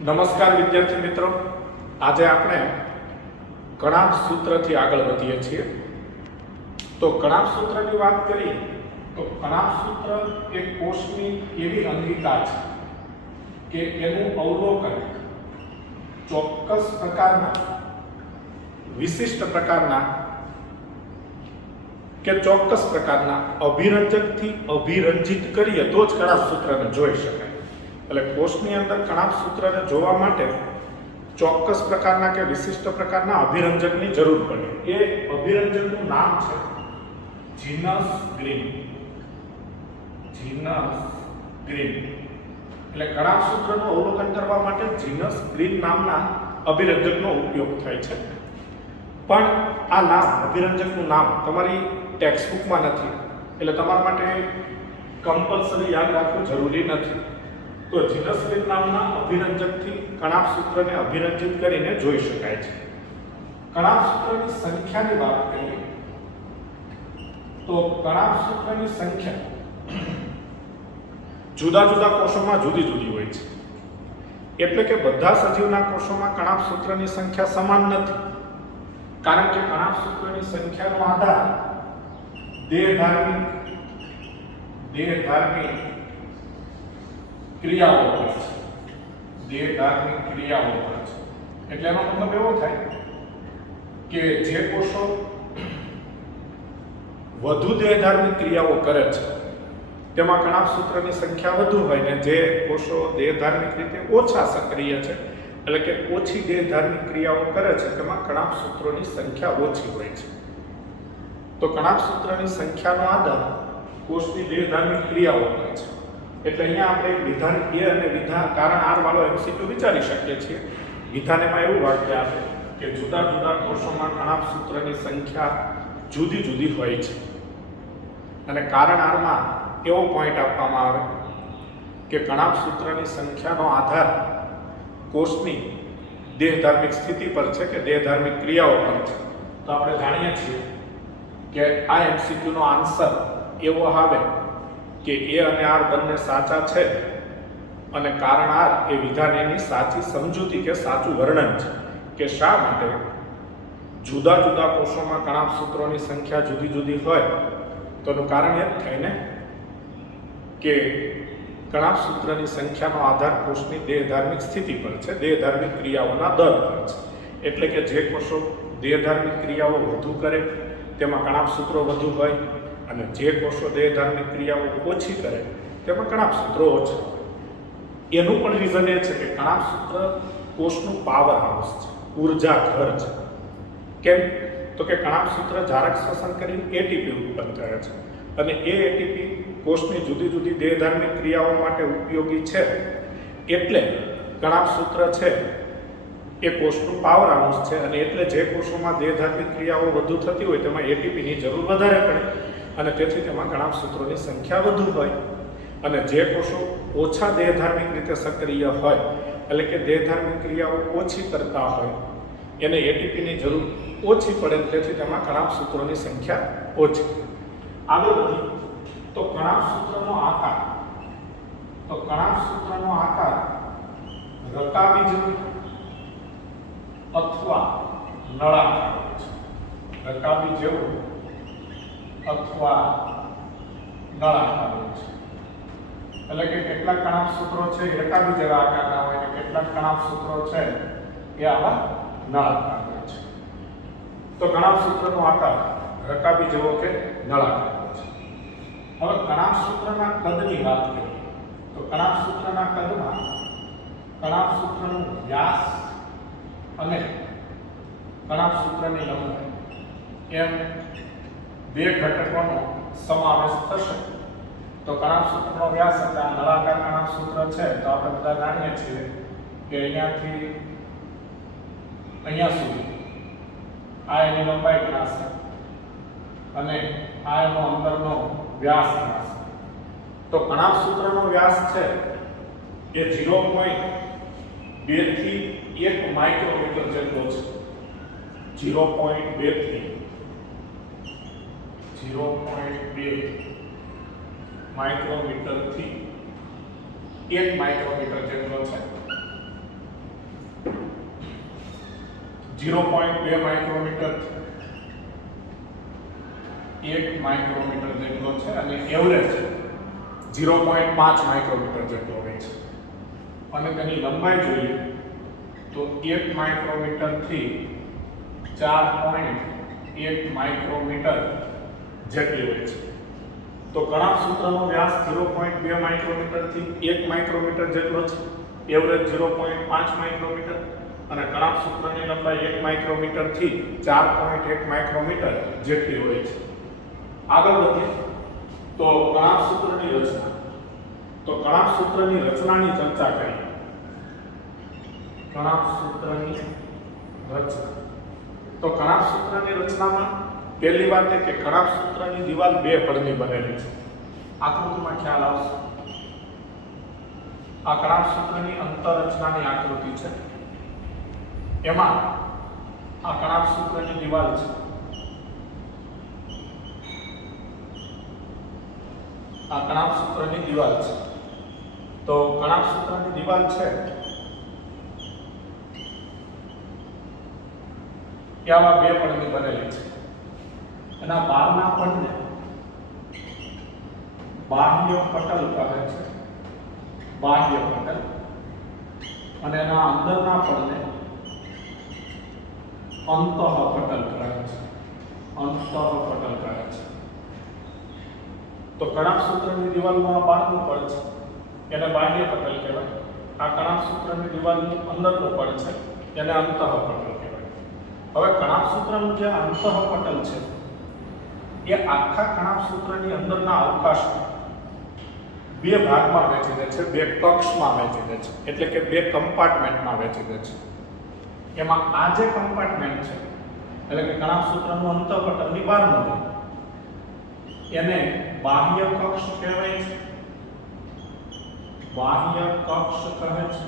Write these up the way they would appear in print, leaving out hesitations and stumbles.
નમસ્કાર વિદ્યાર્થી મિત્રો, આજે આપણે કણાપ સૂત્રથી આગળ વધીએ છીએ. તો કણાપ સૂત્રની વાત કરીએ તો કણાપ સૂત્ર એ કોષની એવી અંગિકા છે કે એનું અવલોકન ચોક્કસ પ્રકારના વિશિષ્ટ પ્રકારના કે ચોક્કસ પ્રકારના અભિરંજકથી અભિરંજિત કરીએ તો જ કણાપ સૂત્રને જોઈ શકાય. એટલે કોષની અંદર કણાપ સૂત્રને જોવા માટે ચોક્કસ પ્રકારના કે વિશિષ્ટ પ્રકારના અભિરંજકની જરૂર પડે. એ અભિરંજકનું નામ છે જીનસ ગ્રીન. જીનસ ગ્રીન એટલે કણાપ સૂત્રનું અવલોકન કરવા માટે જીનસ ગ્રીન નામના અભિરંજકનો ઉપયોગ થાય છે. પણ આ નામ અભિરંજકનું નામ તમારી ટેક્સ્ટબુકમાં નથી, એટલે તમારા માટે કમ્પલસરી યાદ રાખવું જરૂરી નથી. તો જીનસ ગ્રીન નામના અભિરંજકથી કણાપ સૂત્રને અભિરંજિત કરીને જોઈ શકાય છે. કણાપ સૂત્રની સંખ્યાની વાત કરીએ તો કણાપ સૂત્રની સંખ્યા જુદા જુદા કોષોમાં જુદી જુદી હોય છે. એટલે કે બધા સજીવના કોષોમાં કણાપ સૂત્રની સંખ્યા સમાન નથી, કારણ કે કણાપ સૂત્રની સંખ્યાનો આધાર દેહધાર્મિક ક્રિયાઓ પર છે. દેહધાર્મિક ક્રિયાઓ પર છે એટલે એનો મતલબ એવો થાય કે જે કોષો વધુ દેહધાર્મિક ક્રિયાઓ કરે છે તેમાં કણાપ સૂત્રની સંખ્યા વધુ હોય, ને જે કોષો દેહધાર્મિક રીતે ઓછા સક્રિય છે એટલે કે ઓછી દેહધાર્મિક ક્રિયાઓ કરે છે તેમાં કણાપ સૂત્રોની સંખ્યા ઓછી હોય છે. તો કણાપ સૂત્રની સંખ્યાનો આધાર કોષની દેહધાર્મિક ક્રિયાઓ પર છે. એટલે અહીંયા આપણે વિધાન એ અને વિધાન કારણ આર વાળો એમસીક્યુ વિચારી શકીએ છીએ. વિધાનમાં એવું વાક્ય આપે કે જુદા જુદા કોષોમાં કણાપ સૂત્રની સંખ્યા જુદી જુદી હોય છે, અને કારણ આરમાં એવો પોઈન્ટ આપવામાં આવે કે કણાપ સૂત્રની સંખ્યાનો આધાર કોષની દેહધાર્મિક સ્થિતિ પર છે કે દેહધાર્મિક ક્રિયાઓ પર છે. તો આપણે જાણીએ છીએ કે આ એમસીક્યુનો આન્સર એવો આવે કે એ અને આર બંને સાચા છે, અને કારણ આર એ વિધાન એની સાચી સમજૂતી કે સાચું વર્ણન છે કે શા માટે જુદા જુદા કોષોમાં કણાપ સૂત્રોની સંખ્યા જુદી જુદી હોય. તો એનું કારણ એ જ થાય ને કે કણાપ સૂત્રની સંખ્યાનો આધાર કોષની દેહધાર્મિક સ્થિતિ પર છે, દેહધાર્મિક ક્રિયાઓના દર પર છે. એટલે કે જે કોષો દેહધાર્મિક ક્રિયાઓ વધુ કરે તેમાં કણાપ સૂત્રો વધુ હોય, અને જે કોષો દેહધાર્મિક ક્રિયાઓ ઓછી કરે તેમાં કણાપ સૂત્રો ઓછા. એનું પણ રીઝન એ છે કે કણાપ સૂત્ર કોષનું પાવર હાઉસ છે, ઉર્જા ઘર છે. કેમ? તો કે કણાપ સૂત્ર જારક શ્વસન કરીને એટીપી ઉત્પન્ન કરે છે, અને એ એટીપી કોષની જુદી જુદી દેહધાર્મિક ક્રિયાઓ માટે ઉપયોગી છે. એટલે કણાપ સૂત્ર છે એ કોષનું પાવર હાઉસ છે, અને એટલે જે કોષોમાં દેહધાર્મિક ક્રિયાઓ વધુ થતી હોય તેમાં એટીપીની જરૂર વધારે પડે, અને તેથી તેમાં કણાપ સૂત્રોની સંખ્યા વધુ હોય. અને જે કોષો ઓછા દેહધાર્મિક રીતે સક્રિય હોય એટલે કે દેહધાર્મિક ક્રિયાઓ ઓછી કરતા હોય એને એટીપીની જરૂર ઓછી પડે, તેથી તેમાં કણાપ સૂત્રોની સંખ્યા ઓછી. આગળ વધી તો કણાપ સૂત્રનો આકાર. તો કણાપ સૂત્રનો આકાર રકાબીજ અથવા નળાકાર છે. રકાબી જેવું અથવા નળાકાર છે. એટલે કે કેટલાક કણાપ સૂત્રો છે એ રકાબી જેવા આકારના હોય, અને કેટલાક કણાપ સૂત્રો છે એ આવા નળાકાર હોય છે. તો કણાપ સૂત્રનો આકાર રકાબી જેવો કે નળાકાર છે. હવે કણાપ સૂત્રના કદની વાત કરીએ તો કણાપ સૂત્રના કદમાં કણાપ સૂત્રનો વ્યાસ અને કણાપ સૂત્રની લંબાઈ એમ બે ઘટકોનો સમાવેશ થશે. તો કણાપ સૂત્રનો વ્યાસ એટલે આ નળાકાર કણાપ સૂત્ર છે, તો આપણે બધા જાણીએ છીએ કે અહીંયાથી અહીંયા સુધી આ એની લંબાઈ ગણાશે, અને આ એનો અંદરનો વ્યાસ ગણાશે. તો કણાપ સૂત્રનો વ્યાસ છે એ 0.2 થી 1 માઇક્રોમીટર જેટલો છે. 0.2 થી 0.2 માઇક્રોમીટર થી 1 માઇક્રોમીટર જેટલો છે. 0.2 માઇક્રોમીટર 1 માઇક્રોમીટર જેટલો છે અને એવરેજ 0.5 માઇક્રોમીટર જેટલો હોય છે અને તેની લંબાઈ જોઈએ તો 1 માઇક્રોમીટર થી 4.1 માઇક્રોમીટર જેટલી હોય છે. તો કણાપ સૂત્રનો વ્યાસ 0.2 માઇક્રોમીટર થી 1 માઇક્રોમીટર જેટલો છે, એવરેજ 0.5 માઇક્રોમીટર અને કણાપ સૂત્રની લંબાઈ 1 માઇક્રોમીટર થી 4.1 માઇક્રોમીટર જેટલી હોય છે. આગળ વધીએ તો કણાપ સૂત્રની રચના. તો કણાપ સૂત્રની રચનાની ચર્ચા કરીએ. કણાપ સૂત્રની રચના. તો કણાપ સૂત્રની રચનામાં પહેલી વાત એ કે કણાપ સૂત્રની દીવાલ બે પડની બનેલી છે. આકૃતિમાં ખ્યાલ આવશે. આ કણાપ સૂત્રની અંતરરચનાની આકૃતિ છે. એમાં આ કણાપ સૂત્રની દીવાલ છે. આ કણાપ સૂત્રની દીવાલ છે. તો કણાપ સૂત્રની દીવાલ છે એ આવા બે પડની બનેલી છે. એના બહારના પડને બાહ્ય પટલ કહે છે, બાહ્ય પટલ, અને એના અંદરના પડને અંતઃ પટલ કહે છે, અંતઃ પટલ કહે છે. તો કણાપ સૂત્રની દીવાલમાં બહારનું પડ છે એને બાહ્ય પટલ કહેવાય. આ કણાપ સૂત્રની દીવાલની અંદરનું પડ છે એને અંતઃ પટલ કહેવાય. હવે કણાપ સૂત્રનું જે અંતઃ પટલ છે એ આખા કણાપ સૂત્રની અંદરના અવકાશને બે ભાગમાં વહેંચી દે છે, બે કક્ષમાં વહેંચી દે છે, એટલે કે બે કમ્પાર્ટમેન્ટમાં વહેંચી દે છે. એમાં આ જે કમ્પાર્ટમેન્ટ છે એટલે કે કણાપ સૂત્રનું અંતઃપટલની બહારનો ભાગ એને બાહ્ય કક્ષ કહેવાય છે, બાહ્ય કક્ષ કહે છે.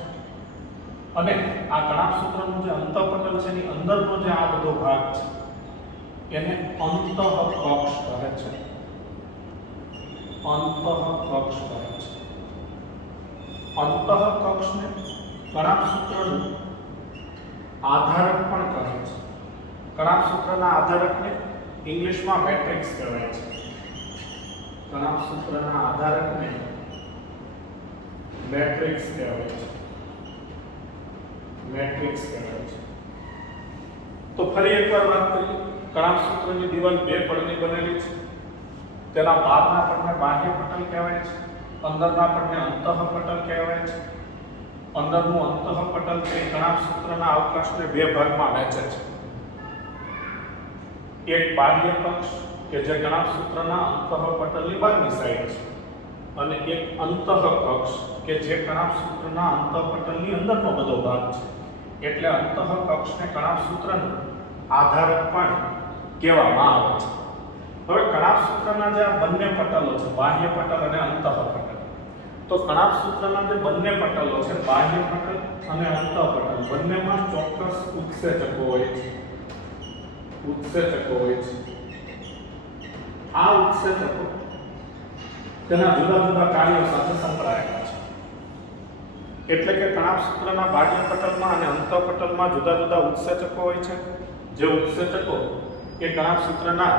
અને આ કણાપ સૂત્રનું જે અંતઃપટલ છે એની અંદરનો જે આ બધો ભાગ છે એને અંતઃ કક્ષ કહે છે, અંતઃ કક્ષ કહે છે. અંતઃ કક્ષને કણાપ સૂત્રનું આધારક પણ કહે છે. કણાપ સૂત્રના આધારકને ઇંગ્લિશમાં મેટ્રિક્સ કહેવાય છે. કણાપ સૂત્રના આધારકને મેટ્રિક્સ કહેવાય છે, મેટ્રિક્સ કહેવાય છે. તો ફરી એકવાર વાત કરીએ. કણાપ સૂત્રની દીવાલ બે પડની બનેલી છે. તેના બહારના પડને બાહ્ય પટલ કહેવાય છે, અંદરના પડને અંતઃ પટલ કહેવાય છે. અંદરનું અંતઃ પટલ તે કણાપ સૂત્રના અવકાશને બે ભાગમાં વહેંચે છે. એક બાહ્ય કક્ષ કે જે કણાપ સૂત્રના અંતઃ પટલની બહારની સાઈડ છે, અને એક અંતઃ કક્ષ કે જે કણાપ સૂત્રના અંતઃ પટલની અંદરનો બધો ભાગ છે. એટલે અંતઃ કક્ષને કણાપ સૂત્રનું આધારક પણ કહેવામાં આવે છે. હવે કણાપ સૂત્રના જે આ બંને પટલો છે, બાહ્ય પટલ અને અંતઃ પટલ, તો કણાપ સૂત્રના જે બંને પટલો છે, બાહ્ય પટલ અને અંતઃ પટલ, બંનેમાં ચોક્કસ ઉત્સેચકો હોય છે, ઉત્સેચકો હોય છે. આ ઉત્સેચકો તેના જુદા જુદા કાર્યો સાથે સંકળાયેલા છે. એટલે કે કણાપ સૂત્રના બાહ્ય પટલમાં અને અંતઃ પટલમાં જુદા જુદા ઉત્સેચકો હોય છે. જે ઉત્સેચકો એ કણાપ સૂત્રના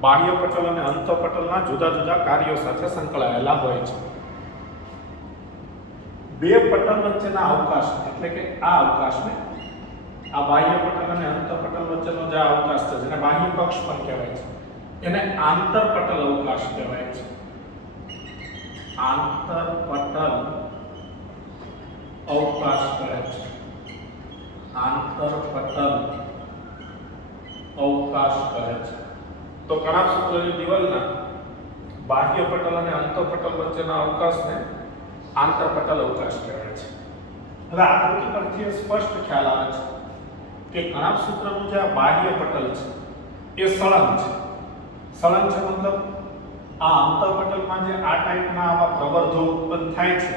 બાહ્ય પટલ અને અંતઃ પટલના જુદા જુદા કાર્યો સાથે સંકળાયેલા હોય છે. બે પટલ વચ્ચેના અવકાશ એટલે કે આ અવકાશને, આ બાહ્ય પટલ અને અંતઃ પટલ વચ્ચેનો જે અવકાશ છે જેને બાહ્ય કક્ષ પણ કહેવાય છે, એને આંતરપટલ અવકાશ કહેવાય છે. આંતરપટલ અવકાશ કહે છે, આંતરપટલ અવકાશ કહે છે. તો કણાપ સૂત્રની દીવાલના બાહ્ય પટલ અને અંતઃ પટલ વચ્ચેના અવકાશને આંતરપટલ અવકાશ કહેવાય છે. હવે આકૃતિ પરથી સ્પષ્ટ ખ્યાલ આવે છે કે કણાપ સૂત્રનું જે બાહ્ય પટલ છે એ સળંગ છે. સળંગ છે મતલબ આ અંતઃપટલમાં જે આ ટાઈપના આવા પ્રવર્ધો ઉત્પન્ન થાય છે,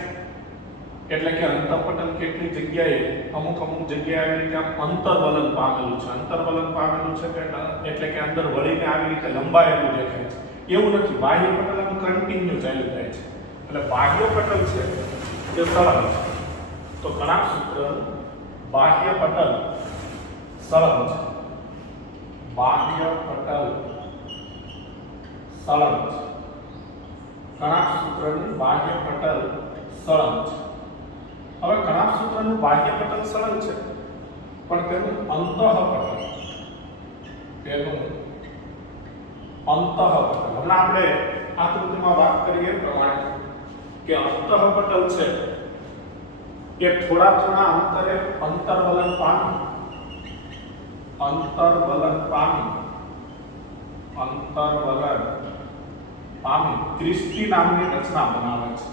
એટલે કે અંતઃપટલ કેટલી જગ્યાએ અમુક જગ્યાએ આવી રીતે અંતર્વલન પામેલું છે. અંતર્વલન પામેલું છે એટલે કે અંદર વળીને આવી રીતે લંબાયેલું દેખાય છે. એવું નથી, બાહ્ય પટલ આમ કન્ટિન્યુ ચાલુ થાય છે. એટલે બાહ્ય પટલ છે એ સળંગ છે. તો કણાપ સૂત્રનું બાહ્ય પટલ સળંગ છે, બાહ્ય પટલ સળંગ છે. કણાભસૂત્રનું બાહ્ય પટલ સળંગ છે. હવે કણાભસૂત્રનું બાહ્ય પટલ સળંગ છે, પણ તેનું અંતઃપટલ હમણાં આપણે આકૃતિમાં વાત કરીએ પ્રમાણે કે અંતઃપટલ છે એ થોડા અંતરે અંતર્વલન પામી ક્રિસ્ટી નામની રચના બનાવે છે.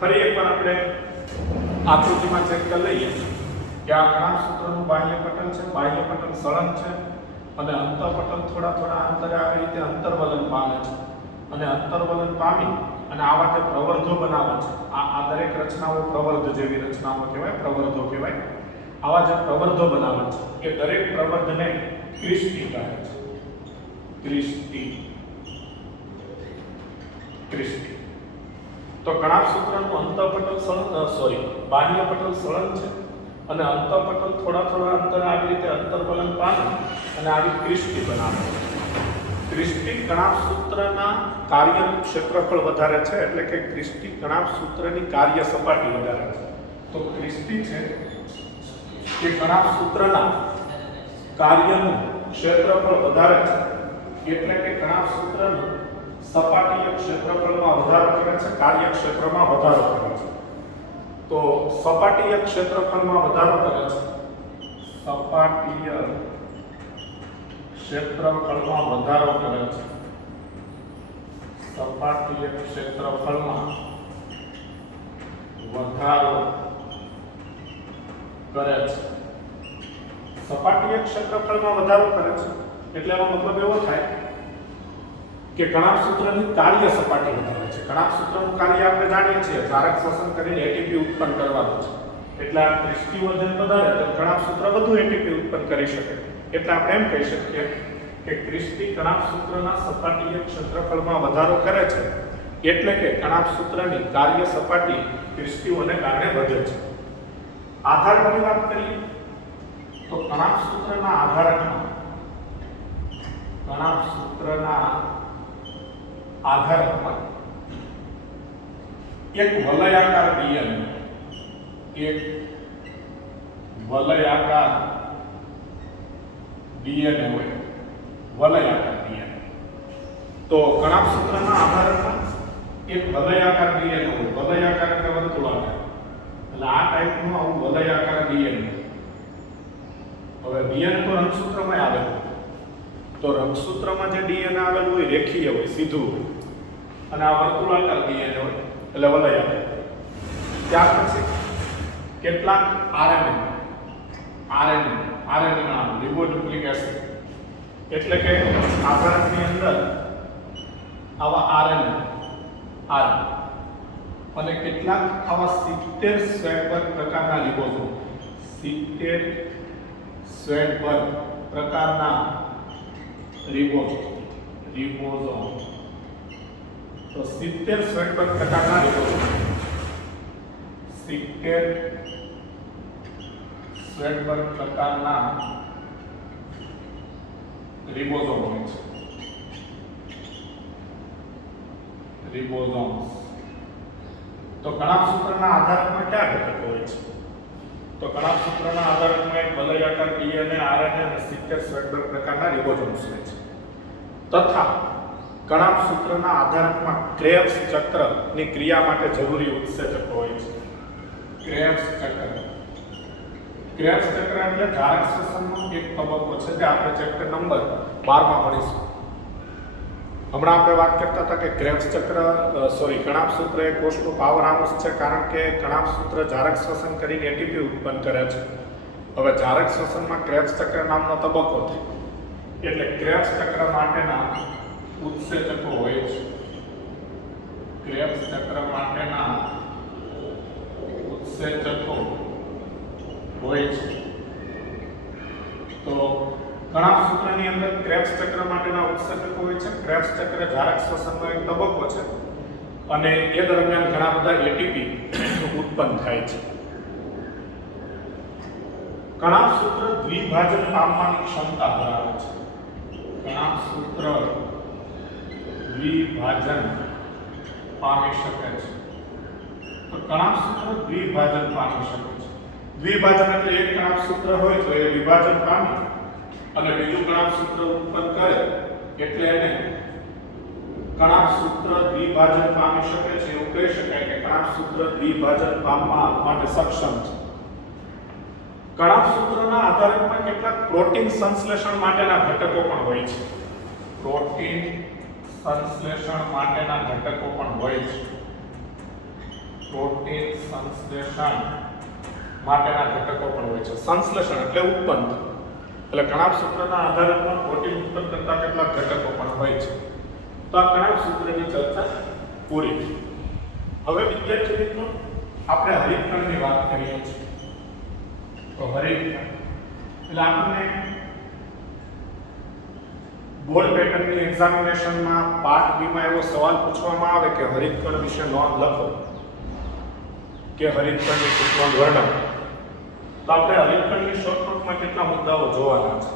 ફરી એકવાર આપણે આકૃતિમાં ચેક કરી લઈએ કે આ કણાભસૂત્રનું બાહ્ય પટલ છે, બાહ્ય પટલ સળંગ છે અને અંતઃપટલ થોડા અંતરે આવી રીતે અંતર્વલન પામે છે અને અંતર્વલન પામી અને આવા જે પ્રવર્ધો બનાવે છે, આ દરેક રચનાઓ પ્રવર્ધ જેવી રચનાઓ કહેવાય, પ્રવર્ધો કહેવાય. આવા જે પ્રવર્ધો બનાવે છે એ દરેક પ્રવર્ધને ક્રિસ્ટી કહે છે. ક્રિસ્ટી. તો કણાભસૂત્રનું અંતઃપટલ બાહ્ય પટલ સળંગ છે અને અંતઃપટલ થોડા અંતરે આવી રીતે અંતર્વલન પામે અને આવી ક્રિસ્ટી બનાવે છે. ક્રિસ્ટી કણાભસૂત્રના કાર્યનું ક્ષેત્રફળ વધારે છે, એટલે કે ક્રિસ્ટી કણાભસૂત્રની કાર્ય સપાટી વધારે છે. તો ક્રિસ્ટી છે કે કણાભસૂત્રના કાર્યનું ક્ષેત્રફળ વધારે છે, એટલે કે કણાભસૂત્રનું સપાટીય ક્ષેત્રફળમાં વધારો કરે છે, કાર્યક્ષેત્રમાં વધારો કરે છે. તો સપાટીય ક્ષેત્રફળમાં વધારો કરે છે, સપાટીય ક્ષેત્રફળમાં વધારો કરે છે, સપાટીય ક્ષેત્રફળમાં વધારો કરે છે. સપાટીય ક્ષેત્રફળમાં વધારો કરે છે એટલે એનો મતલબ એવો થાય કે કણાભસૂત્રની કાર્ય સપાટી વધારે છે. કણાભસૂત્રનું કાર્ય આપણે જાણીએ છીએ, ધારક શ્વસન કરીને એટીપી ઉત્પન્ન કરવાનું છે. એટલે આ ક્રિસ્ટી વજન વધારે તો કણાભસૂત્ર વધુ એટીપી ઉત્પન્ન કરી શકે. એટલે આપણે એમ કહી શકીએ કે ક્રિસ્ટી કણાભસૂત્રના સપાટીય ક્ષેત્રફળમાં વધારો કરે છે, એટલે કે કણાભસૂત્રની કાર્ય સપાટી ક્રિસ્ટીઓને કારણે વધે છે. આધારની વાત કરીએ તો કણાભસૂત્રના આધારકમાં એક વલયાકાર ડીએનએ હોય. વલયાકાર ડીએનએ. તો કણાભસૂત્રના આધારકમાં એક વલયાકાર ડીએનએ હોય. વલયાકાર એટલે વર્તુળાકાર. એટલે આ ટાઈપનું આવું વલયાકાર ડીએનએ. હવે ડીએનએ તો રંગસૂત્રમાં આવેલું. તો રંગસૂત્રમાં જે ડીએનએ આવેલું હોય રેખીય હોય, સીધું હોય, અને આ વર્તુળાકાર ડીએનએ હોય એટલે વલયાકાર. ત્યાર પછી કેટલાક આરએનએ નામ રિબોન્યુક્લિક એસિડ, એટલે કે આધારકની અંદર આવા આરએનએ અને કેટલાક આવા 70 સ્વેડબર્ગ પ્રકારના રિબોઝોમ, 70 સ્વેડબર્ગ પ્રકારના રિબોઝોમ. તો 70 સ્વેડબર્ગ પ્રકારના રિબોઝોમ, 70 સ્વેડબર્ગ પ્રકારના રિબોઝોમ હોય છે. રિબોઝોમ્સ. તો કણાભસૂત્રના આધારકમાં કયા ઘટકો હોય છે? તો કણાભસૂત્રના આધારકમાં એક વલયાકાર ડીએનએ, આરએનએ અને 70 સ્વેડબર્ગ પ્રકારના રિબોઝોમ્સ હોય છે. તથા કણાભસૂત્રના આધારકમાં ક્રેબ્સ ચક્રની ક્રિયા માટે જરૂરી ઉત્સેચકો હોય છે. ક્રેબ્સ ચક્ર એટલે ધારક શ્વસનનો એક તબક્કો છે જે આપણે ચેપ્ટર નંબર 12 માં ભણીશું. હમણાં આપણે વાત કરતા હતા કે કણાભસૂત્ર એ કોષનું પાવર હાઉસ છે, કારણ કે કણાભસૂત્ર ધારક શ્વસન કરીને એટીપી ઉત્પન્ન કરે છે. હવે ધારક શ્વસનમાં ક્રેબ્સ ચક્ર નામનો તબક્કો થાય એટલે ક્રેબ્સ ચક્ર માટેના ઉત્સેચકો હોય છે. ક્રેબ્સ ચક્ર માટેના ઉત્સેચકો હોય છે. તો કણાભસૂત્રની અંદર ક્રેબ્સ ચક્ર માટેના ઉત્સેચકો હોય છે. ક્રેબ્સ ચક્ર ધારક શ્વસનનો એક તબક્કો છે અને એ દરમિયાન ઘણા બધા એટીપી ઉત્પન્ન થાય છે. કણાભસૂત્ર દ્વિભાજન પામવાની ક્ષમતા ધરાવે છે. કણાભસૂત્ર દ્વિભાજન પામી શકે છે. તો કણાભસૂત્ર દ્વિભાજન પામી શકે છે. દ્વિભાજન એટલે એક કણાભસૂત્ર હોય તો એ વિભાજન પામે અને બીજું કણાભસૂત્ર ઉત્પન્ન કરે એટલે એને કણાભસૂત્ર દ્વિભાજન પામી શકે છે. એવું કહી શકાય કે કણાભસૂત્ર દ્વિભાજન પામવા માટે સક્ષમ છે. કણાભસૂત્રના આધારમાં કેટલાક પ્રોટીન સંશ્લેષણ માટેના ઘટકો પણ હોય છે. પ્રોટીન સંશ્લેષણ માટેના ઘટકો પણ હોય છે. પ્રોટીન સંશ્લેષણ માટેના ઘટકો પણ હોય છે. સંશ્લેષણ એટલે ઉત્પન્ન, એટલે કણાભસૂત્રના આધારે પણ પ્રોટીન ઉત્પન્ન કરતા કેટલાક ઘટકો પણ હોય છે. તો આ કણાભસૂત્રની ચર્ચા પૂરી. હવે વિદ્યાર્થી મિત્રો આપણે હરિતકણની વાત કરીએ છીએ. તો હરિતકણ એટલે આપણને બોર્ડ પેટર્નની એક્ઝામિનેશનમાં પાર્ટ બી માં એવો સવાલ પૂછવામાં આવે કે હરિતકણ વિશે નોંધ લખો કે હરિતકણની સૂચનોંધ વર્ણન. તો આપણે હરિતકણની શોર્ટનોટમાં કેટલા મુદ્દાઓ જોવાના છે.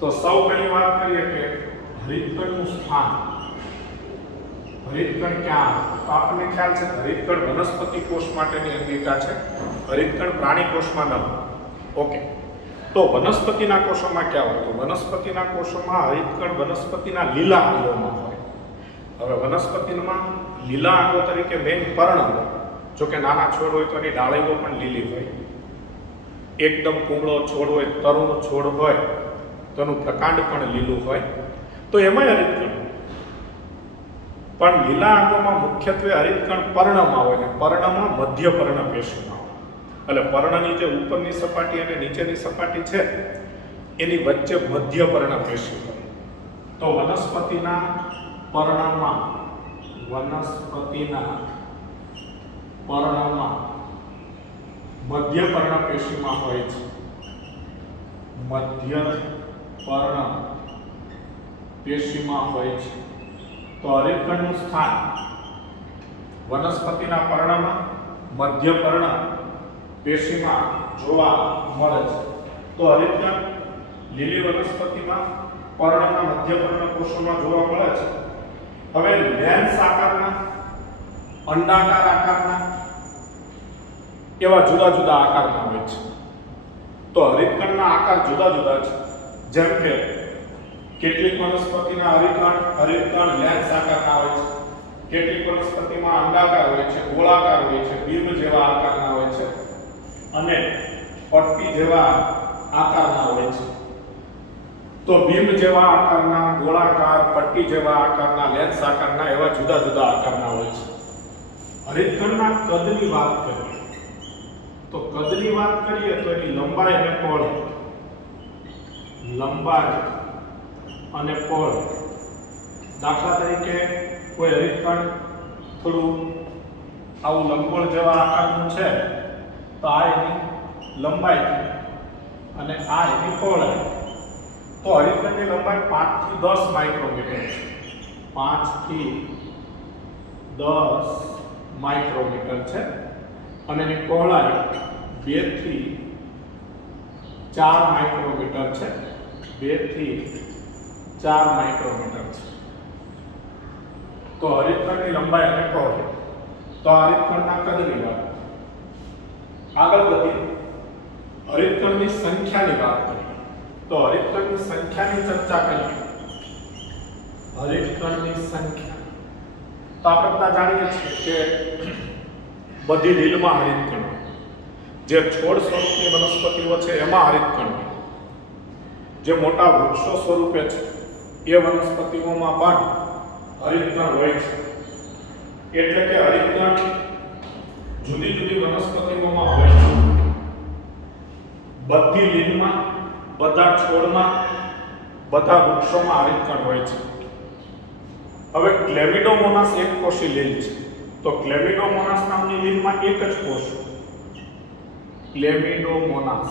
તો સૌ પહેલી વાત કરીએ કે હરિતકણનું સ્થાન. હરિતકણ ક્યાં? તો આપણને ખ્યાલ છે કે હરિતકણ વનસ્પતિ કોષ માટેની અંગિકા છે. હરિતકણ પ્રાણી કોષમાં ન. ઓકે, તો વનસ્પતિના કોષોમાં ક્યાં હોય? તો વનસ્પતિના કોષોમાં હરિતકણ વનસ્પતિના લીલા અંગોમાં હોય. હવે વનસ્પતિમાં લીલા અંગો તરીકે મેઇન પર્ણ હોય. જો કે નાના છોડ હોય તો એની ડાળીઓ પણ લીલી હોય. એકદમ કુમળો છોડ હોય, તરુણ છોડ હોય તો એનું પ્રકાંડ પણ લીલું હોય. તો એમાં હરિતકણ પણ લીલા અંગોમાં મુખ્યત્વે હરિતકણ પર્ણમાં હોય ને પર્ણમાં મધ્ય પર્ણ પેશીમાં હોય. એટલે પર્ણની જે ઉપરની સપાટી અને નીચેની સપાટી છે એની વચ્ચે મધ્ય પર્ણ પેશી હોય. તો વનસ્પતિના પર્ણમાં મધ્ય પર્ણ પેશીમાં હોય છે. મધ્ય પર્ણ પેશીમાં હોય છે. તો હરિતકણનું સ્થાન વનસ્પતિના પર્ણમાં મધ્ય પર્ણ પેશીમાં જોવા મળે છે. તો હરિતકણ લીલી વનસ્પતિમાં પર્ણના મધ્ય પર્ણ કોષોમાં જોવા મળે છે. હવે લેન્સ આકારના, અંડાકાર આકારના એવા જુદા જુદા આકારના હોય છે. તો હરિતકણના આકાર જુદા જુદા છે. જેમ કે કેટલીક વનસ્પતિના હરિતકણ લેન્સ આકારના હોય છે. કેટલીક વનસ્પતિમાં અંડાકાર હોય છે, ગોળાકાર હોય છે, બીમ જેવા આકારના હોય છે અને પટ્ટી જેવા આકારના હોય છે. તો બીમ જેવા આકારના, ગોળાકાર, પટ્ટી જેવા આકારના, લેન્સ આકારના એવા જુદા જુદા આકારના હોય છે. હરિતકણના કદની વાત કરીએ તો એની લંબાઈ અને પહોળાઈ. લંબાઈ અને પહોળાઈ. દાખલા તરીકે કોઈ હરિતકણ થોડું આવું લંબગોળ જેવા આકારનું છે તો આ એની લંબાઈ છે અને આ એની પહોળાઈ. તો હરિતકણની લંબાઈ 5 થી 10 માઇક્રોમીટર છે. 5 થી 10 માઇક્રોમીટર છે અને એની પહોળાઈ 2 થી 4 માઇક્રોમીટર છે. 2 થી 4 માઇક્રોમીટર છે. તો હરિતકણની લંબાઈ અને પહોળાઈ. તો આ હરિતકણના કદની વાત. આગળ વધી હરિતકણની સંખ્યાની વાત કરીએ. તો હરિતકણની સંખ્યાની ચર્ચા કરીએ. હરિતકણની સંખ્યા તો આપણે બધા જાણીએ છીએ કે બધી લીલમાં હરિતકણ, જે છોડ સ્વરૂપની વનસ્પતિઓ છે એમાં હરિતકણ, જે મોટા વૃક્ષો સ્વરૂપે છે એ વનસ્પતિઓમાં પણ હરિતકણ હોય છે. એટલે કે હરિતકણ જુદી જુદી વનસ્પતિઓમાં હોય છે. બધી લીલમાં, બધા છોડમાં, બધા વૃક્ષોમાં હરિતકણ હોય છે. હવે ક્લેમિડોમોનાસ એક કોષી લીલ છે. તો ક્લેમિડોમોનાસ નામની લીલમાં એક જ કોષ, ક્લેમિડોમોનાસ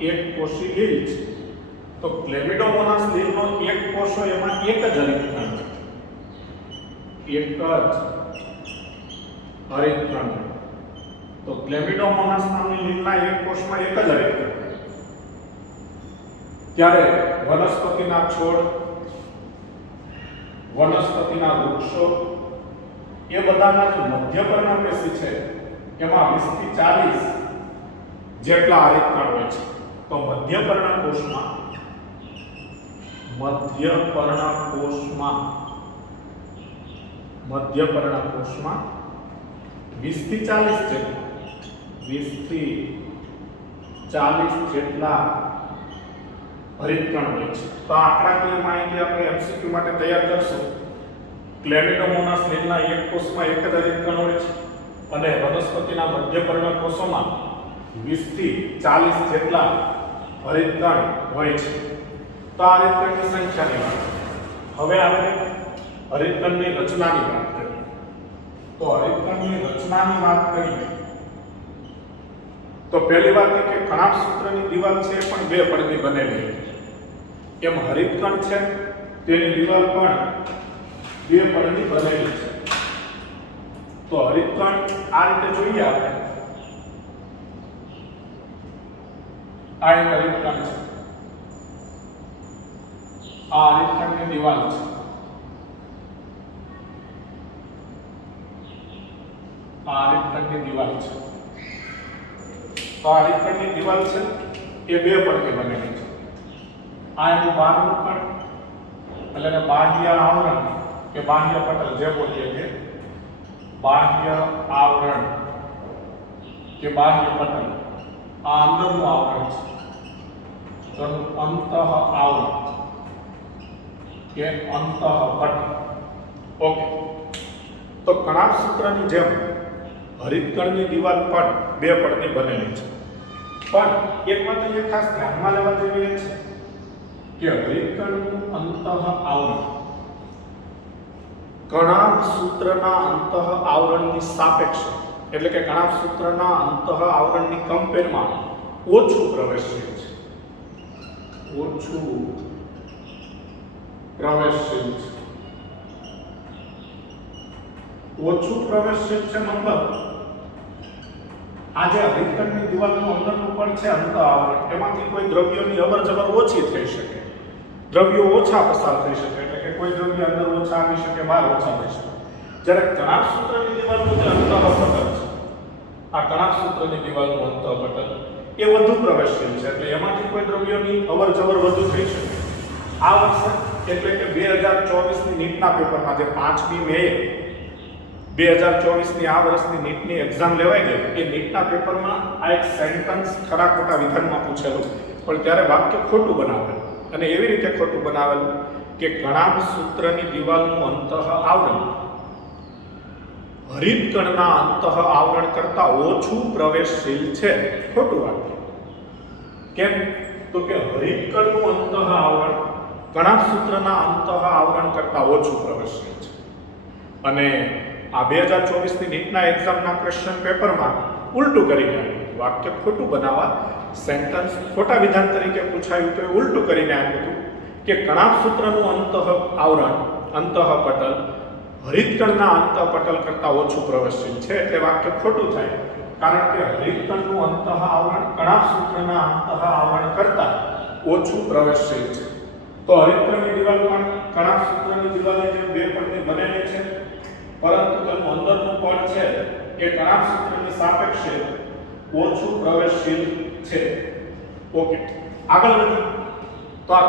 એક કોષી લીલ છે તો ક્લેમિડોમોનાસ લીલનો એક કોષ હોય એમાં એક જ હરિતકણ, એક જ હરિતકણ. તો ક્લેમિડોમોનાસ નામની લીલના એક કોષમાં એક જ હરિતકણ. ત્યારે વનસ્પતિના છોડ, વનસ્પતિના વૃક્ષો એ બધાના જે મધ્યપર્ણ પેશી છે એમાં 20 થી 40 જેટલા હરિતકણ હોય છે. તો મધ્યપર્ણ કોષમાં 20 થી 40 જેટલા હરિતકણ હોય છે. તો આંકડાકીય માહિતી આપણે એમસીક્યુ માટે તૈયાર કરશું. ક્લેમિડોમોનાસ લીલના એક કોષમાં એક જ હરિતકણ હોય છે અને વનસ્પતિના મધ્યપર્ણ કોષોમાં 20 થી 40 જેટલા હરિતકણ હોય છે. તો આ હરિતકણની સંખ્યાની વાત. હવે આપણે હરિતકણની રચનાની વાત કરીએ. તો હરિતકણની રચનાની વાત કરીએ તો પહેલી વાત એ કે કણાભસૂત્રની દિવાલ છે એ પણ બે પડની બનેલી છે. એમ હરિતકણ છે તેની દિવાલ પણ બે પડની બનેલી છે. તો હરિતકણ આ રીતે જોઈએ આપણે. આ એક હરિતકણ છે, આ હરિતકણની દિવાલ છે. આ હરિતકણની દિવાલ છે. તો આ હરિતકણની દિવાલ છે એ બે પડની બનેલી છે. આ એનું બહારનું પડ એટલે બાહ્ય આવરણ કે બાહ્ય પટલ જે બોલીએ કે બાહ્ય આવરણ કે બાહ્ય પટલ. આ અંદરનું આવરણ છે તો અંતઃ આવરણ કે અંતઃ પટલ. ઓકે. તો કણાભસૂત્રની જેમ હરિતકણની દિવાલ પણ બે પડની બનેલી છે. પણ એક વાત એ ખાસ ધ્યાનમાં લેવા જેવી એ છે કે હરિતકણનું અંતઃ આવરણ કણાભસૂત્રના અંતઃ આવરણની સાપેક્ષ એટલે કે કણાભસૂત્રના અંતઃ આવરણની કમ્પેરમાં ઓછું પ્રવેશશીલ છે. ઓછું પ્રવેશશીલ છે. ઓછું પ્રવેશશીલ છે મતલબ આ જે હરિતકણની દિવાલનું અંદરનું પણ છે અંતઃ આવરણ, એમાંથી કોઈ દ્રવ્યોની અવરજવર ઓછી થઈ શકે, દ્રવ્યો ઓછા પસાર થઈ શકે, એટલે કે કોઈ દ્રવ્ય અંદર ઓછા આવી શકે, બહાર ઓછા થઈ શકે. જ્યારે કણાભસૂત્રની દિવાલનું જે અંતઃ પટલ છે, આ કણાભસૂત્રની દિવાલનું અંતઃ પટલ એ વધુ પ્રવેશશીલ છે, એટલે એમાંથી કોઈ દ્રવ્યોની અવરજવર વધુ થઈ શકે. આ વર્ષે એટલે કે 2024ની નીટના પેપરમાં જે 5મી મે 2024ની આ વર્ષની નીટની એક્ઝામ લેવાઈ ગઈ, એ નીટના પેપરમાં આ એક સેન્ટેન્સ ખરા ખોટા વિધાનમાં પૂછેલું, પણ ત્યારે વાક્ય ખોટું બનાવેલું. અને એવી રીતે ખોટું બનાવેલું કે કણાભસૂત્રની દિવાલનું અંતઃ આવરણ હરિતકણના અંતઃ આવરણ કરતાં ઓછું પ્રવેશશીલ છે. ખોટું વાક્ય. કેમ? તો કે હરિતકણનું અંતઃ આવરણ કણાભસૂત્રના અંતઃ આવરણ કરતાં ઓછું પ્રવેશશીલ છે. અને આ 2024ની નીટના એક્ઝામના ક્વેશ્ચન પેપરમાં ઉલટું કરીને આવ્યું. વાક્ય ખોટું બનાવવા સેન્ટેન્સ ખોટા વિધાન તરીકે પૂછાયું તો એ ઉલટું કરીને આવ્યું હતું કે કણાભસૂત્રનું અંતઃ આવરણ અંતઃ પટલ હરિતકણના અંતઃ પટલ કરતાં ઓછું પ્રવેશશીલ છે. એટલે વાક્ય ખોટું થાય, કારણ કે હરિતકણનું અંતઃ આવરણ કણાભસૂત્રના અંતઃ આવરણ કરતાં ઓછું પ્રવેશશીલ છે. તો હરિતકણની દિવાલ પણ કણાભસૂત્રની દિવાલની જેમ બે પડની બનેલી છે, પરંતુ તેનું અંદરનું પડ છે એ કણાભસૂત્રની સાપેક્ષે ઓછું પ્રવેશશીલ છે. ઓકે, આગળ વધીએ તો આ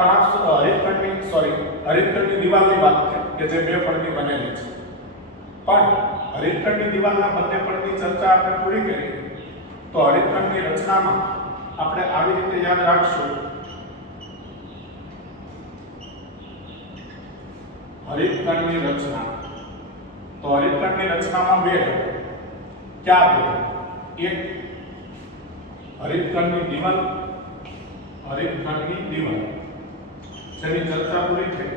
હરિતકણની દિવાલની વાત છે કે જે બે પડની બનેલી છે. પણ હરિતકણની દિવાલના બંને પડની ચર્ચા આપણે પૂરી કરી તો હરિતકણની રચનામાં આપણે આવી રીતે યાદ રાખશું. હરિતકણની રચના, તો હરિતકણની રચનામાં બે ક્યાં બે? એક હરિતકણની દિવાલ, જેની ચર્ચા પૂરી થઈ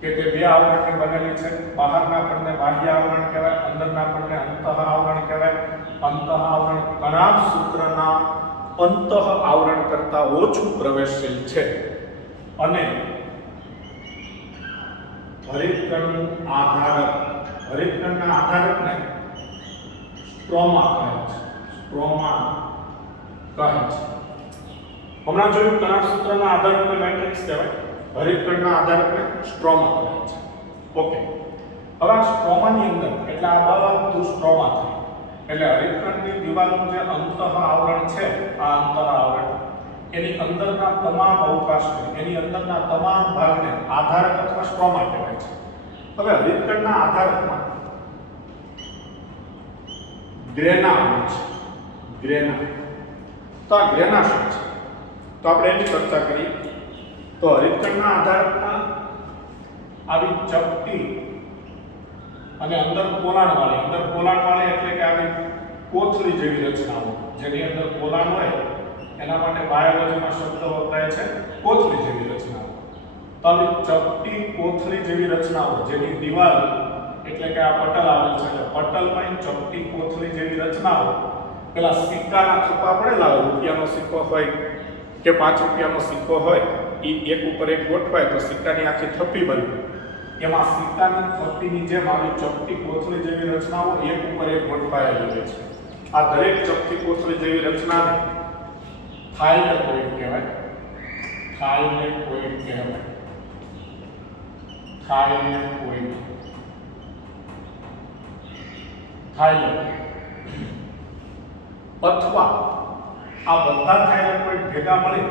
કે તે બે આવરણની બનેલી છે. બહારના પડને બાહ્ય આવરણ કહેવાય, અંદરના પડને અંતઃ આવરણ કહેવાય. અંતઃ આવરણ કણાભસૂત્રના અંતઃ આવરણ કરતાં ઓછું પ્રવેશશીલ છે અને હરિતકણનું આધારક, હરિતકણના આધારકને સ્ટ્રોમા કહે છે. સ્ટ્રોમા કહે છે. હમણાં જોયું કણાભસૂત્રના આધારકને મેટ્રિક્સ કહેવાય, હરિતકણના આધારકને સ્ટ્રોમા કહે છે. ઓકે, હવે આ સ્ટ્રોમાની અંદર એટલે આ બધું સ્ટ્રોમા થાય એટલે હરિતકણની દિવાલનું જે અંતઃ આવરણ છે, આ અંતઃ આવરણ એની અંદરના તમામ અવકાશને, એની અંદરના તમામ ભાગને આધારક અથવા સ્ટ્રોમા કહેવાય છે. હવે હરિતકણના આધારકમાં ગ્રેના આવે છે. ગ્રેના, તો આ ગ્રેના શું છે તો આપણે એની ચર્ચા કરીએ. તો હરિતકણના આધારકમાં આવી ચપટી અને અંદર પોલાણવાળી એટલે કે આવી કોથળી જેવી રચનાઓ, જેની અંદર પોલાણ હોય એના માટે બાયોલોજીમાં શબ્દ વપરાય છે કોથળી જેવી રચનાઓ. તો આવી ચપટી કોથળી જેવી રચનાઓ જેની દિવાલ એટલે કે આ પટલ આવેલ છે, એટલે પટલમાં ચપટી કોથળી જેવી રચનાઓ પેલા સિક્કાના થપ્પા પડેલા હોય, રૂપિયાનો સિક્કો હોય કે 5 રૂપિયાનો સિક્કો હોય, એ એક ઉપર એક ગોઠવાય તો સિક્કાની આખી થપ્પી બને. એમાં સિક્કાની થપ્પીની જેમ આવી ચપટી કોથળી જેવી રચનાઓ એક ઉપર એક ગોઠવાયેલી હોય છે. આ દરેક ચપટી કોથળી જેવી રચનાને થાઇલેકોઇડ કહેવાય. થાઇલેકોઇડ કહેવાય. થાઇલેકોઇડ. થાઇલેકોઇડ અથવા આ બધા થાઇલેકોઇડ ભેગા મળી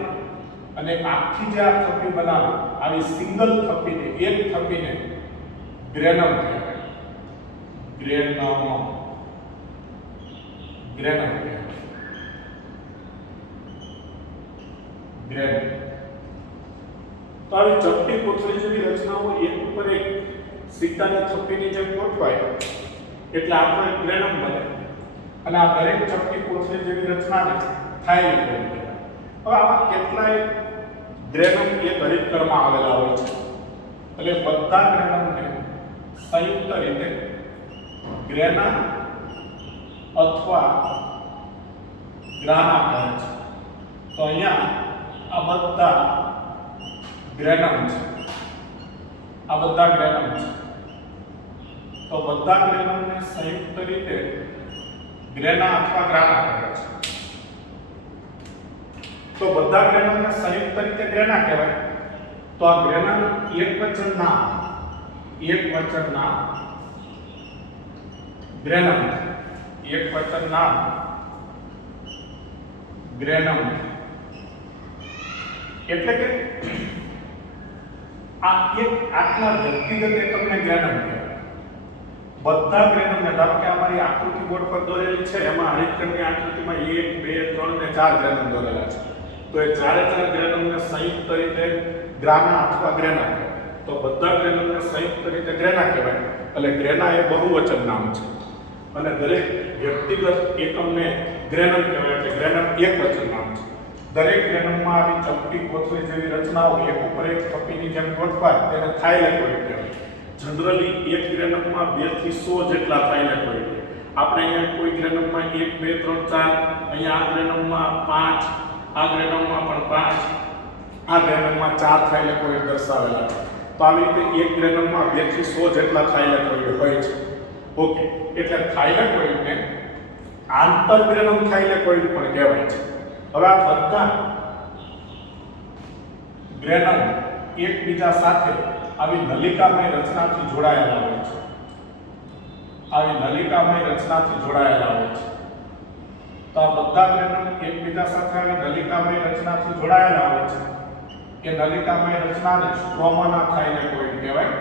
અને આખી જે આ થપ્પી બનાવે, આવી સિંગલ થપ્પીને, એક થપ્પીને ગ્રેનમ કહેવાય. ગ્રેનમ. ગ્રેનમ કહેવાય. ગ્રેનમ. તો આવી ચપટી કોથળી જેવી રચનાઓ એક ઉપર એક સિક્કાની થપ્પીની જેમ ગોઠવાય એટલે આખો એક ગ્રેનમ બને અને આ દરેક ચપટી કોથળી જેવી રચનાને થાઇલેકોઇડ કહેવાય. હવે આમાં કેટલાય ગ્રેનમ એક હરિતકણમાં આવેલા હોય છે એટલે બધા ગ્રેનમને સંયુક્ત રીતે ગ્રેના અથવા ગ્રાના કહે છે. તો અહીંયા આ બધા ગ્રેનમ છે, આ બધા ગ્રેનમ છે. તો બધા ગ્રેનમને સંયુક્ત રીતે ગ્રેના અથવા ગ્રાના કહે છે. તો બધા ગ્રેનમને સંયુક્ત રીતે ગ્રેના કહેવાય. તો આ ગ્રેનાનું એકવચન નામ ગ્રેનમ. એકવચન નામ ગ્રેનમ. એટલે કે આ એક આટલા વ્યક્તિગત એકમને ગ્રેનમ કહેવાય. બધા ગ્રેનમને, ધારો કે અમારી આકૃતિ બોર્ડ પર દોરેલી છે, એમાં હરિતકણની આકૃતિમાં 1 2 3 ને 4 ગ્રેનમ દોરેલા છે. તો એ ચારે ચાર ગ્રેનમને સંયુક્ત રીતે ગ્રાના અથવા ગ્રેના કહેવાય. તો બધા ગ્રેનમને સંયુક્ત રીતે ગ્રેના કહેવાય. એટલે ગ્રેના એ બહુવચન નામ છે અને દરેક વ્યક્તિગત એકમને ગ્રેનમ કહેવાય. એટલે ગ્રેનમ એકવચન નામ છે. દરેક ગ્રેનમમાં આવી ચપટી કોથળી જેવી રચનાઓ એક ઉપર એક થપ્પીની જેમ ગોઠવાય તેને થાઇલેકોઇડ કહેવાય. જનરલી એક ગ્રેનમમાં 2 થી 100 જેટલા થાઇલેકોઇડ. આપણે અહીંયા કોઈ ગ્રેનમમાં 1 2 3 4, અહીંયા આ ગ્રેનમમાં 5, આ ગ્રેનમમાં પણ 5, આ ગ્રેનમમાં 4 થાઇલેકોઇડ દર્શાવેલા છે. તો આવી રીતે એક ગ્રેનમમાં 2 થી 100 જેટલા થાઇલેકોઇડ હોય છે. ઓકે, એટલે થાઇલેકોઇડને આંતરગ્રેનમ થાઇલેકોઇડ પણ કહેવાય છે. હવે આ બધા ગ્રેનમ એકબીજા સાથે આવી નલિકામય રચનાથી જોડાયેલા હોય છે. આવી નલિકામય રચનાથી જોડાયેલા હોય છે. તો આ બધા ગ્રેનમ એકબીજા સાથે આવી નલિકામય રચનાથી જોડાયેલા હોય છે. એ નલિકામય રચનાને સ્ટ્રોમાના થાઇલેકોઇડ કહેવાય.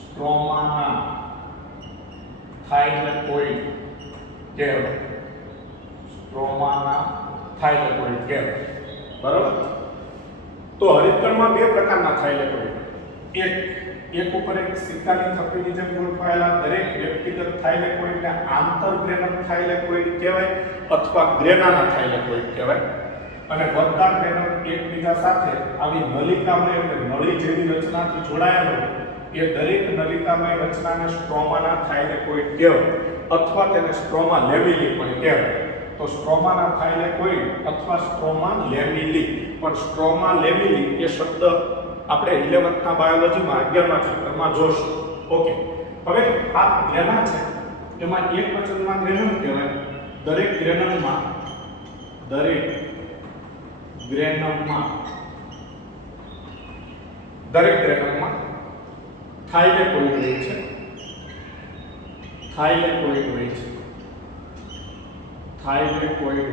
સ્ટ્રોમાના થાઇલેકોઇડ કહેવાય. સ્ટ્રોમાના થાઇલેકોઇડ કહેવાય. બરાબર? તો હરિતકણમાં 2 પ્રકારના થાઇલેકોઇડ. એક ઉપર એક સિક્કાની થપ્પીની જેમ ગોઠવાયેલા દરેક વ્યક્તિગત થાઇલેકોઇડને આંતરગ્રેનમ થાઇલેકોઇડ કહેવાય અથવા ગ્રેનાના થાઇલેકોઇડ કહેવાય. અને બધા ગ્રેનમ એકબીજા સાથે આવી નલિકામય એટલે નળી જેવી રચનાથી જોડાયેલા હોય એ દરેક નલિકામય રચનાને સ્ટ્રોમાના થાઇલેકોઇડ કહેવાય અથવા તેને સ્ટ્રોમા લેવિલી પણ કહેવાય. તો તો સ્ટ્રોમાના થાઇલેકોઇડ અથવા સ્ટ્રોમા લેમિલી. પણ સ્ટ્રોમા લેમિલી એ શબ્દ આપણે 11th ના બાયોલોજીમાં 11મા ચેપ્ટરમાં જોશું. ઓકે, હવે આ ગ્રેના છે એમાં એક વચનમાં ગ્રેનમ કહેવાય. દરેક ગ્રેનમમાં થાઇલેકોઇડ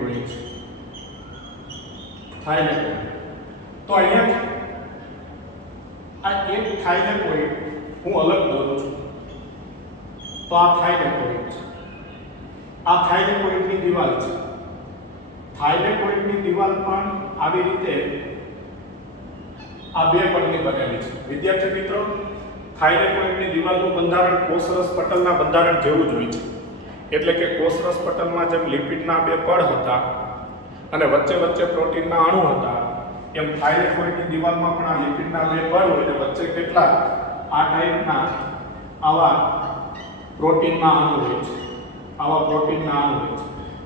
હોય છે. થાઇલેકોઇડ તો અહીંયા આ એક થાઇલેકોઇડ હું અલગ દોરું છું તો આ થાઇલેકોઇડ છે. આ થાઇલેકોઇડની દિવાલ છે. થાઇલેકોઇડની દિવાલ પણ આવી રીતે આ બે પડની બનેલી છે. વિદ્યાર્થી મિત્રો, થાઇલેકોઇડની દિવાલનું બંધારણ કોષરસ પટલના બંધારણ જેવું જ હોય છે. એટલે કે કોષરસ પટલમાં જેમ લિપિડના બે પડ હતા અને વચ્ચે વચ્ચે પ્રોટીનના અણુ હતા, એમ થાઇલેકોઇડની દિવાલમાં પણ આ લિપિડના બે પડ હોય અને વચ્ચે કેટલાક આ ટાઈપના આવા પ્રોટીનના અણુ હોય છે.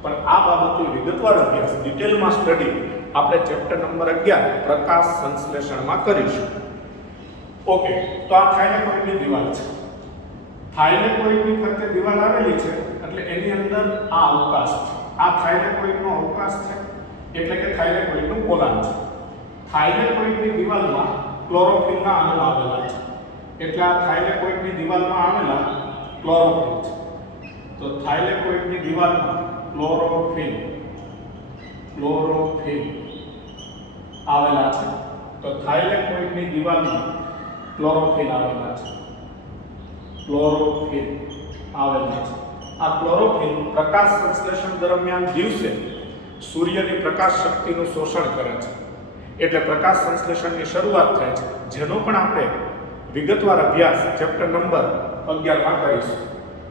પણ આ બાબતનો વિગતવાર અભ્યાસ, ડિટેલમાં સ્ટડી આપણે ચેપ્ટર નંબર 11 પ્રકાશ સંશ્લેષણમાં કરીશું. ઓકે, તો આ થાઇલેકોઇડની દિવાલ છે. થાઇલેકોઇડની ફરતે દિવાલ આવેલી છે એટલે એની અંદર આ અવકાશ છે. આ થાઇલેકોઇડનો અવકાશ છે એટલે કે થાઇલેકોઇડનું કોલાન છે. થાઇલેકોઇડની દિવાલમાં ક્લોરોફિલના અણુ આવેલા છે એટલે આ થાઇલેકોઇડની દિવાલમાં આવેલા ક્લોરોફિલ છે. તો થાઇલેકોઇડની દિવાલમાં ક્લોરોફિલ આવેલા છે. તો થાઇલેકોઇડની દિવાલમાં ક્લોરોફિલ આવેલા છે. આ ક્લોરોફિલ પ્રકાશ સંશ્લેષણ દરમિયાન દિવસે સૂર્યની પ્રકાશ શક્તિનું શોષણ કરે છે. એટલે પ્રકાશ સંશ્લેષણની શરૂઆત થાય છે, જેનો પણ આપણે વિગતવાર અભ્યાસ ચેપ્ટર નંબર 11માં કરીશું.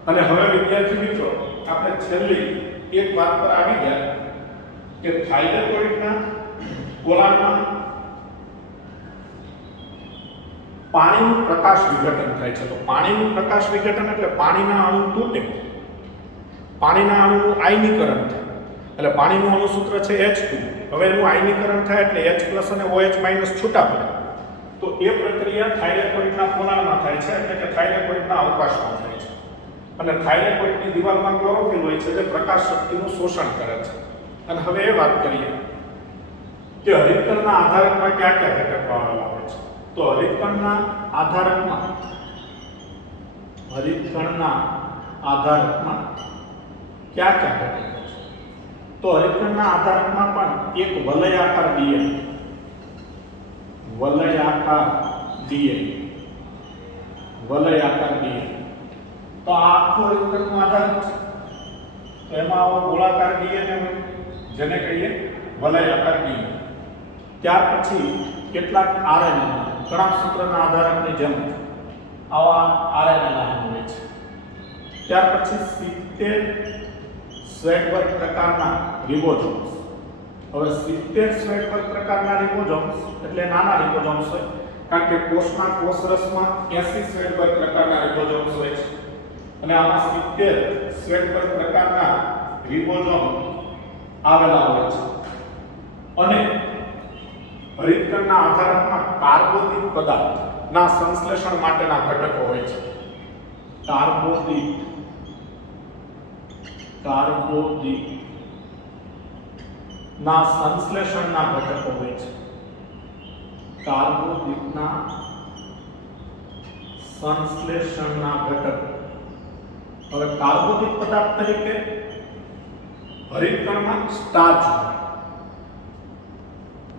અને હવે વિદ્યાર્થી મિત્રો, આપણે છેલ્લી એક વાત પર આવી ગયા કે થાઇલેકોઇડના કોલાનમાં પાણીનું પ્રકાશ વિઘટન થાય છે. તો પાણીનું પ્રકાશ વિઘટન એટલે પાણીના અણુ તૂટે, પાણીના અણુનું આયનીકરણ થાય. એટલે પાણીનું અણુસૂત્ર છે H2. હવે એનું આયનીકરણ થાય એટલે H+ અને OH- છૂટા પડે. તો એ પ્રક્રિયા થાઇલેકોઇડના કોલાનમાં થાય છે, એટલે કે થાઇલેકોઇડના અવકાશમાં થાય છે. અને થાઇલેકોઇડની દિવાલમાં ક્લોરોફિલ હોય છે જે પ્રકાશ શક્તિનું શોષણ કરે છે. અને હવે એ વાત કરીએ કે હરિતકણના આધારકમાં કયા કયા ઘટકો આવેલા હોય છે. તો હરિતકણના આધારકમાં કયા કયા ઘટકો છે? તો હરિતકણના આધારકમાં પણ એક વલયાકાર DNA. તો આ આખો હરિતકણનો આધારક છે. તો એમાં આવો ગોળાકાર DNA હોય જેને કહીએ વલયાકાર DNA. ત્યાર પછી કેટલાક RNA કણાભસૂત્રના આધારકની જેમ આવા RNA હોય છે. ત્યાર પછી 70 સ્વેટબર્ગ પ્રકારના રિબોઝોમ્સ. હવે 70 સ્વેટબર્ગ પ્રકારના રિબોઝોમ્સ એટલે નાના રિબોઝોમ્સ હોય, કારણ કે કોષના કોષરસમાં 80 સ્વેટબર્ગ પ્રકારના રિબોઝોમ્સ હોય છે. અને આમાં 70 સ્વેટબર્ગ પ્રકારના રિબોઝોમ આવેલા હોય છે. અને હરિતકણના આધારકમાં કાર્બોદિત પદાર્થના સંશ્લેષણ માટેના ઘટકો હોય છે. કાર્બોદિતના સંશ્લેષણના ઘટકો હોય છે. કાર્બોદિતના સંશ્લેષણના ઘટકો. હવે કાર્બોદિત પદાર્થ તરીકે હરિતકણમાં સ્ટાર્ચ,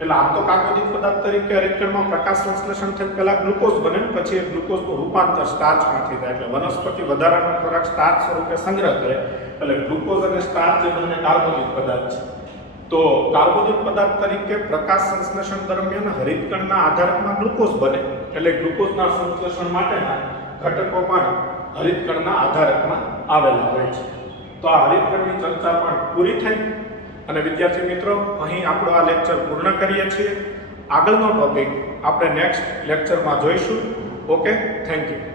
એટલે આમ તો કાર્બોદિત પદાર્થ તરીકે હરિતકણમાં પ્રકાશ સંશ્લેષણ થઈ પહેલા ગ્લુકોઝ બને, પછી એ ગ્લુકોઝનું રૂપાંતર સ્ટાર્ચમાંથી થાય. એટલે વનસ્પતિ વધારાનો ખોરાક સ્ટાર્ચ સ્વરૂપે સંગ્રહ કરે. એટલે ગ્લુકોઝ અને સ્ટાર્ચ એ બંને કાર્બોદિત પદાર્થ છે. તો કાર્બોદિત પદાર્થ તરીકે પ્રકાશ સંશ્લેષણ દરમિયાન હરિતકણના આધારકમાં ગ્લુકોઝ બને. એટલે ગ્લુકોઝના સંશ્લેષણ માટેના ઘટકો પણ હરિતકણના આધારકમાં આવેલા હોય છે. તો આ હરિતકણની ચર્ચા પણ પૂરી થઈ. અને વિદ્યાર્થી મિત્રો, અહીં આપણો આ લેક્ચર પૂર્ણ કરીએ છીએ. આગળનો ટોપિક આપણે નેક્સ્ટ લેક્ચરમાં જોઈશું. Okay, thank you.